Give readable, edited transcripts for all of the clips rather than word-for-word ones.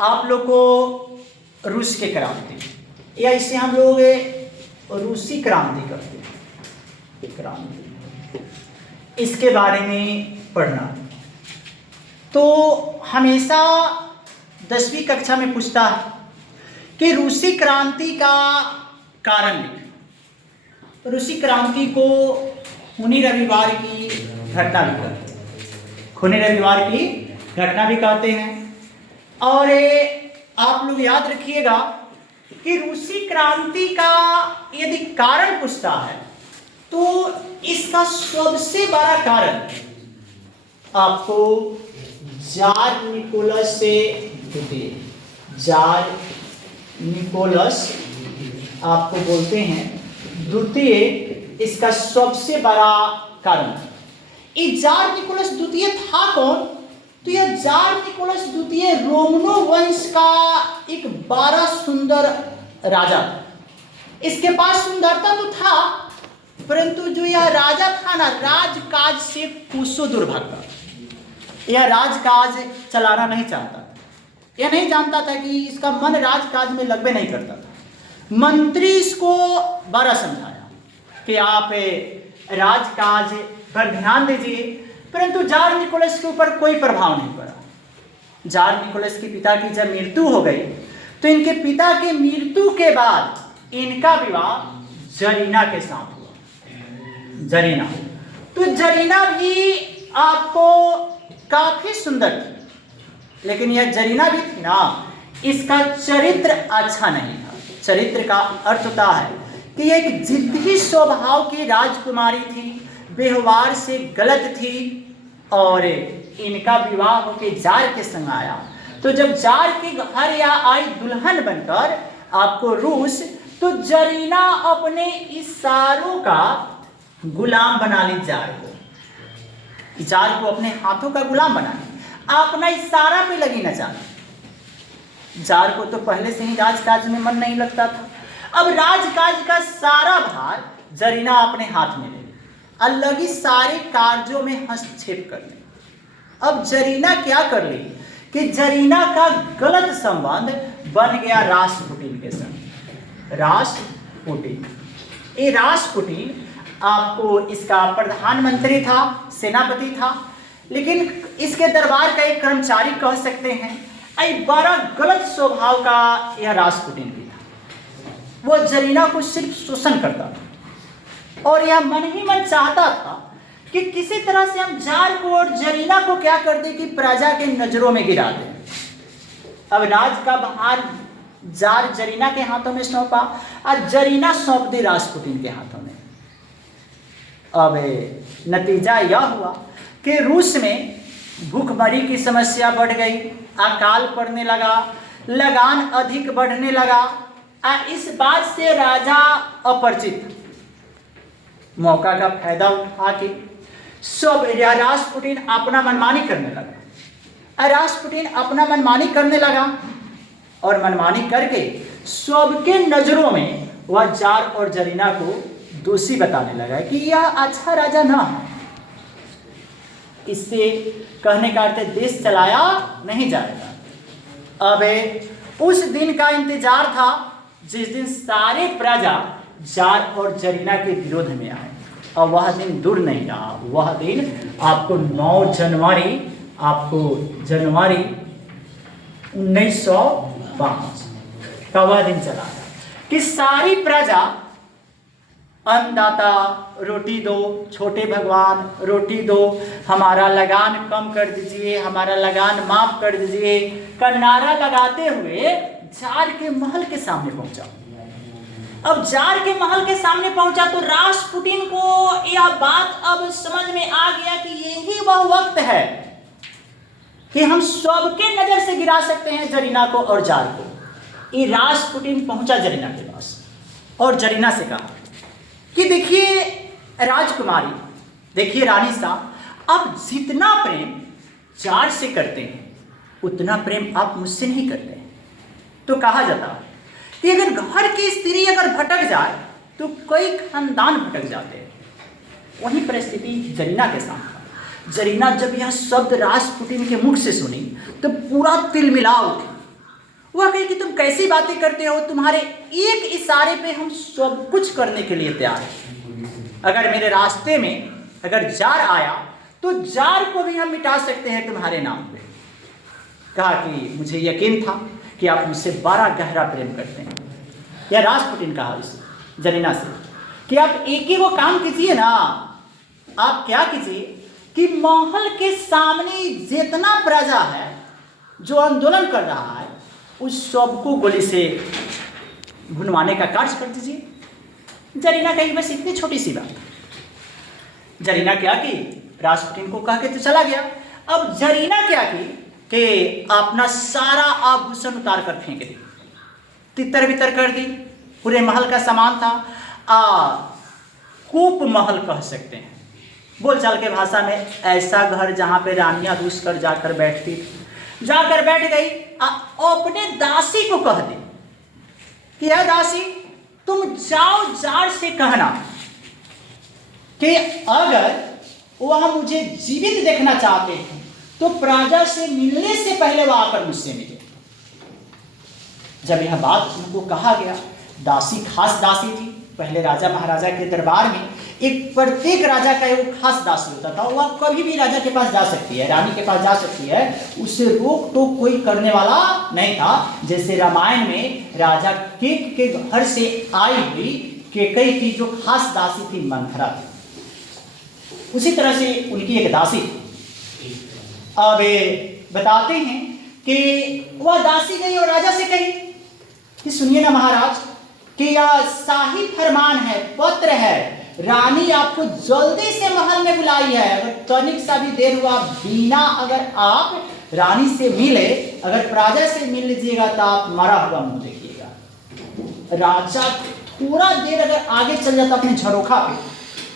आप लोग को रूस के क्रांति या इसे हम लोग रूसी क्रांति कहते हैं, क्रांति, इसके बारे में पढ़ना। तो हमेशा 10वीं कक्षा में पूछता है कि रूसी क्रांति का कारण लिख। रूसी क्रांति को खूनी रविवार की घटना भी कहते हैं, खूनी रविवार की घटना भी कहते हैं। और आप लोग याद रखिएगा कि रूसी क्रांति का यदि कारण पूछता है तो इसका सबसे बड़ा कारण आपको जार निकोलस से द्वितीय, जार निकोलस आपको बोलते हैं द्वितीय, इसका सबसे बड़ा कारण। ये जार निकोलस द्वितीय था कौन? तो यह जार निकोलस द्वितीय रोमनो वंश का एक बड़ा सुंदर राजा था। इसके पास सुंदरता तो था, परंतु जो यह राजा था ना, राजकाज से कोसों दुर्भाग्य। यह राजकाज चलाना नहीं चाहता था, यह नहीं जानता था कि इसका मन राजकाज में लगबे नहीं करता था। मंत्री इसको बड़ा समझाया कि आप राजकाज पर ध्यान दीजिए, परंतु जार निकोलस के ऊपर कोई प्रभाव नहीं पड़ा। जार निकोलस के पिता की जब मृत्यु हो गई तो इनके पिता के मृत्यु के बाद इनका विवाह जरीना के साथ हुआ। जरीना, तो जरीना भी आपको काफी सुंदर थी, लेकिन यह जरीना भी थी ना, इसका चरित्र अच्छा नहीं था। चरित्र का अर्थ होता है कि यह एक जिद्दी स्वभाव की राजकुमारी थी, व्यवहार से गलत थी, और इनका विवाह होकर जार के संग आया। तो जब जार के घर या आई दुल्हन बनकर आपको रूस, तो जरीना अपने इशारों का गुलाम बना ली जार को। जार को अपने हाथों का गुलाम बना ली, अपना इशारा पे लगी न जाना। जार को तो पहले से ही राजकाज में मन नहीं लगता था, अब राजकाज का सारा भार जरीना अपने हाथ में ले, अलग ही सारे कार्यों में हस्तक्षेप कर ली। अब जरीना क्या कर ली कि जरीना का गलत संबंध बन गया रासपुटिन के संग। रासपुटिन, ये रासपुटिन आपको इसका प्रधानमंत्री था, सेनापति था, लेकिन इसके दरबार का एक कर्मचारी कह सकते हैं। एक बड़ा गलत स्वभाव का यह रासपुटिन भी था। वो जरीना को सिर्फ शोषण करता था, और यह मन ही मन चाहता था कि किसी तरह से हम जार को और जरीना को क्या कर दे कि प्रजा के नजरों में गिरा दे। अब राज का भार जार जरीना के हाथों में सौंपा और जरीना सौंप दी रासपुटिन के हाथों में। अब नतीजा यह हुआ कि रूस में भूखमरी की समस्या बढ़ गई, अकाल पड़ने लगा, लगान अधिक बढ़ने लगा। इस बात से राजा अपरिचित मौका का फायदा उठा के सब रासपुटिन अपना मनमानी करने लगा। रासपुटिन अपना मनमानी करने लगा, और मनमानी करके सबके नजरों में वह जार और जरीना को दोषी बताने लगा कि यह अच्छा राजा ना है। इससे कहने का अर्थ देश चलाया नहीं जाएगा। अब उस दिन का इंतजार था जिस दिन सारे प्रजा जार और जरीना के विरोध में आए, और वह दिन दूर नहीं रहा। वह दिन आपको 9 जनवरी, आपको जनवरी 1905 का वह दिन चला कि सारी प्रजा अन्नदाता रोटी दो, छोटे भगवान रोटी दो, हमारा लगान कम कर दीजिए, हमारा लगान माफ कर दीजिए का नारा लगाते हुए जार के महल के सामने पहुंचा। अब जार के महल के सामने पहुंचा तो रासपुटिन को यह बात अब समझ में आ गया कि यही वह वक्त है कि हम सबके नजर से गिरा सकते हैं जरीना को और जार को। ये रासपुटिन पहुंचा जरीना के पास और जरीना से कहा कि देखिए राजकुमारी, देखिए रानी साहब, आप जितना प्रेम जार से करते हैं उतना प्रेम आप मुझसे नहीं करते हैं। तो कहा जाता है कि अगर घर की स्त्री अगर भटक जाए तो कई खानदान भटक जाते हैं। वही परिस्थिति जरीना के साथ था। जरीना जब यह शब्द रासपुटिन के मुख से सुनी तो पूरा तिलमिला उठी, वह कहे कि तुम कैसी बातें करते हो, तुम्हारे एक इशारे पे हम सब कुछ करने के लिए तैयार हैं। अगर मेरे रास्ते में अगर जार आया तो जार को भी हम मिटा सकते हैं तुम्हारे नाम पे। कहा कि मुझे यकीन था कि आप मुझसे बड़ा गहरा प्रेम करते हैं। या रास्पुटिन कहा इस जरीना से कि आप एक ही वो काम कीजिए ना, आप क्या कीजिए कि महल के सामने जितना प्रजा है जो आंदोलन कर रहा है उस सबको गोली से भुनवाने का कार्य कर दीजिए। जरीना कही बस इतनी छोटी सी बात। जरीना क्या की, रास्पुटिन को कह के तो चला गया। अब जरीना क्या की कि अपना सारा आभूषण उतार कर फेंक दी, तितर बितर कर दी। पूरे महल का सामान था, कूप महल कह सकते हैं बोलचाल के भाषा में। ऐसा घर जहाँ पे रानियां रूस कर जाकर बैठती, जाकर बैठ गई। अपने दासी को कह दी कि यार दासी, तुम जाओ जार से कहना कि अगर वह मुझे जीवित देखना चाहते हैं तो प्रजा से मिलने से पहले वह आकर मुझसे मिले। जब यह बात उनको कहा गया, दासी खास दासी थी। पहले राजा महाराजा के दरबार में एक प्रत्येक राजा का एक खास दासी होता था। वह कभी भी राजा के पास जा सकती है, रानी के पास जा सकती है, उसे रोक टोक कोई करने वाला नहीं था। जैसे रामायण में राजा केक के घर से आई हुई केकई की जो खास दासी थी मंथरा थी, उसी तरह से उनकी एक दासी थी। अब बताते हैं कि वह दासी गई और राजा से कही कि सुनिए ना महाराज कि यह शाही फरमान है, पत्र है, रानी आपको जल्दी से महल में बुलाई है। अगर तनिक सा भी देर हुआ बिना अगर आप रानी से मिले, अगर प्रजा से मिल लीजिएगा तो आप मरा हुआ मुंह देखिएगा। राजा थोड़ा देर अगर आगे चल जाता अपने झरोखा पे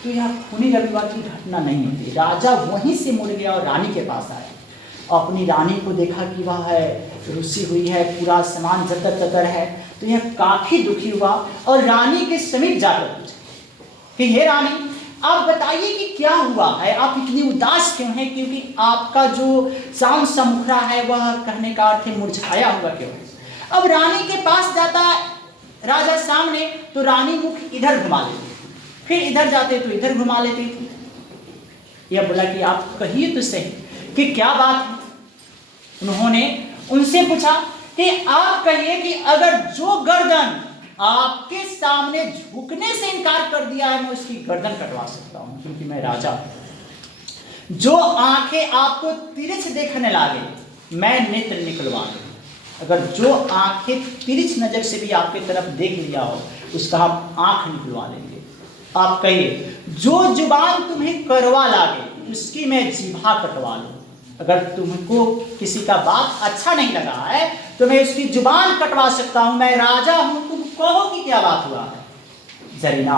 तो यह खूनी रविवार की घटना नहीं होती। राजा वहीं से मुड़ गया और रानी के पास आया। अपनी रानी को देखा कि वह है रुसी हुई है, पूरा सामान जतर ततर है, तो यह काफी दुखी हुआ और रानी के समीप जाकर पूछा कि हे रानी, आप बताइए कि क्या हुआ है, आप इतनी उदास क्यों हैं? क्योंकि आपका जो शांत सा मुखड़ा है वह कहने का अर्थ है मुरझाया हुआ क्यों है? अब रानी के पास जाता राजा सामने तो रानी मुख इधर घुमा लेती, फिर इधर जाते तो इधर घुमा लेती थी। यह बोला कि आप कहिए तो सही कि क्या बात है। उन्होंने उनसे पूछा कि आप कहिए कि अगर जो गर्दन आपके सामने झुकने से इनकार कर दिया है मैं उसकी गर्दन कटवा सकता हूं, क्योंकि मैं राजा हूं। जो आंखें आपको तिरछ देखने लगे मैं नेत्र निकलवा दूं। अगर जो आंखें तिरछ नजर से भी आपकी तरफ देख लिया हो उसका हम आंख निकलवा लेंगे। आप कहिए जो जुबान तुम्हें करवा लागे उसकी मैं जीभा कटवा लूं। अगर तुमको किसी का बात अच्छा नहीं लगा है तो मैं उसकी जुबान कटवा सकता हूं, मैं राजा हूं, तुम कहो कि क्या बात हुआ है। जरीना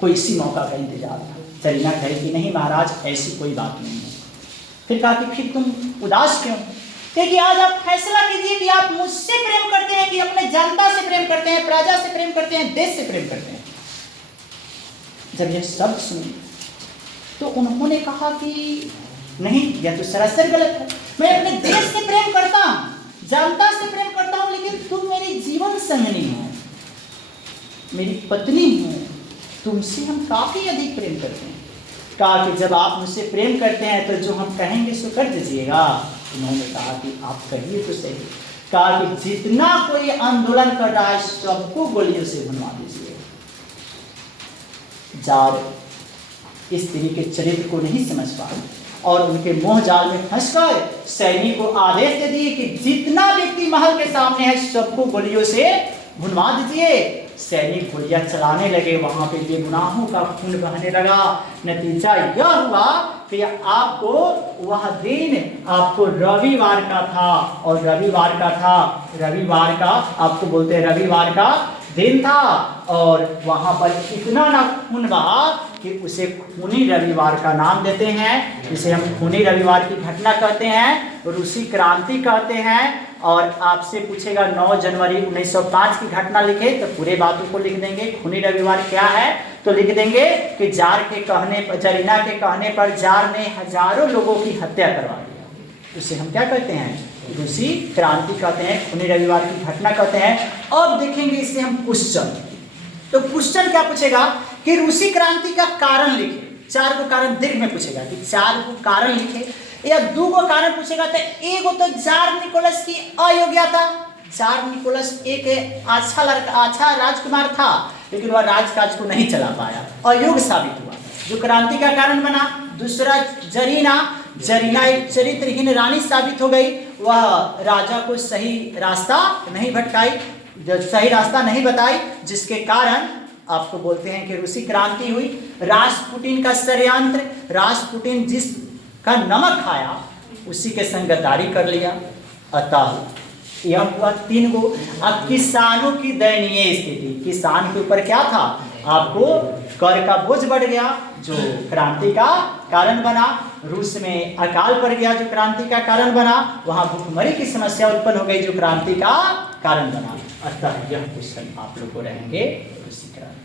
को इसी मौका का इंतजार था। जरीना कहे कि नहीं महाराज, ऐसी कोई बात नहीं है। फिर कहा कि फिर तुम उदास क्यों? क्योंकि आज आप फैसला कीजिए कि आप मुझसे प्रेम करते हैं कि अपने जनता से प्रेम करते हैं, प्रजा से प्रेम करते हैं, देश से प्रेम करते हैं। जब यह शब्द सुने तो उन्होंने कहा कि नहीं, यह तो सरासर गलत है। मैं अपने देश से प्रेम करता हूं, जनता से प्रेम करता हूं, लेकिन तुम मेरी जीवन संगनी हो, मेरी पत्नी हो, तुमसे हम काफी अधिक प्रेम करते हैं। कहा कि जब आप मुझसे प्रेम करते हैं तो जो हम कहेंगे सो कर दीजिएगा। उन्होंने कहा कि आप कहिए तो सही। कहा कि जितना कोई आंदोलन कर रहा है सबको गोलियों से भुनवा दीजिए। जार इस स्त्री के चरित्र को नहीं समझ पाए और उनके मोह जाल में फंसकर सैनिक को आदेश दे दिए कि जितना व्यक्ति महल के सामने है सबको गोलियों से भुनवा दीजिए। सैनिक गोलियां चलाने लगे, वहां पे बेगुनाहों का खून बहने लगा। नतीजा यह हुआ कि आपको वह दिन आपको रविवार का था, और रविवार का आपको बोलते हैं रविवार का दिन था, और वहां पर इतना ना खून बहा कि उसे खूनी रविवार का नाम देते हैं। इसे हम खूनी रविवार की घटना कहते हैं, रूसी क्रांति कहते हैं। और आपसे पूछेगा 9 जनवरी 1905 की घटना लिखे तो पूरे बातों को लिख देंगे। खूनी रविवार क्या है तो लिख देंगे कि जार के कहने पर, जरीना के कहने पर जार ने हजारों लोगों की हत्या करवा दिया। उसे हम क्या कहते हैं? रूसी क्रांति कहते हैं, खूनी रविवार की घटना कहते हैं। अब देखेंगे इससे हम क्वेश्चन। तो क्वेश्चन क्या पूछेगा कि रूसी क्रांति का कारण लिखे। 4 गो कारण दीर्घ में पूछेगा कि 4 गो कारण लिखे या 2 गो कारण पूछेगा। तो एगो तो जार निकोलस की अयोग्यता। जार निकोलस एक अच्छा लड़का, अच्छा राजकुमार था, लेकिन वह राजकाज को नहीं चला पाया, अयोग्य साबित हुआ, जो क्रांति का कारण बना। दूसरा जरीना एक चरित्रहीन रानी साबित हो गई, वह राजा को सही रास्ता नहीं भटकाई, सही रास्ता नहीं बताई, जिसके कारण आपको बोलते हैं कि रूसी क्रांति हुई। रासपुटिन का षड्यंत्र, रासपुटिन जिसका नमक खाया उसी के संग गद्दारी कर लिया। अतः यह हुआ 3 गो। अब किसानों की दयनीय स्थिति, किसान के ऊपर क्या था, आपको कर का बोझ बढ़ गया जो क्रांति का कारण बना। रूस में अकाल पड़ गया जो क्रांति का कारण बना। वहां भूखमरी की समस्या उत्पन्न हो गई जो क्रांति का कारण बना। अतः यह क्वेश्चन आप लोग को रहेंगे रूसी क्रांति।